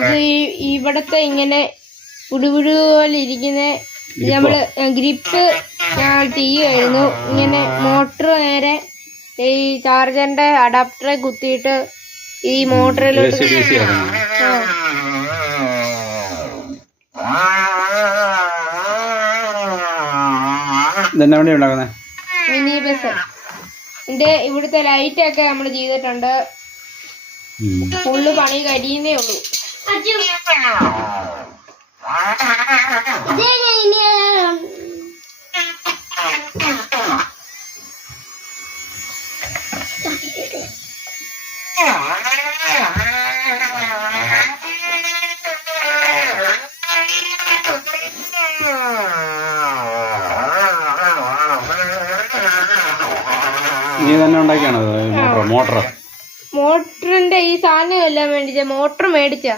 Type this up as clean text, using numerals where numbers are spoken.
ഇത് ഇവിടത്തെ ഇങ്ങനെ പുടുപുടു പോലെ ഇരിക്കുന്ന നമ്മള് ഗ്രിപ്പ് ചെയ്യുമായിരുന്നു. ഇങ്ങനെ മോട്ടർ നേരെ ഈ ചാർജറിന്റെ അഡാപ്റ്ററെ കുത്തിയിട്ട് ഈ മോട്ടറിലോട്ട് മിനി ബസ്. ഇതിന്റെ ഇവിടുത്തെ ലൈറ്റ് ഒക്കെ നമ്മൾ ചെയ്തിട്ടുണ്ട്. ഫുള്ള് പണി കഴിയുന്നേ ഉള്ളൂ. നീ തന്നെ ഉണ്ടാക്കിയാണോ മോട്ടറിന്റെ ഈ സാധനം എല്ലാം മേടിച്ച മോട്ടർ മേടിച്ച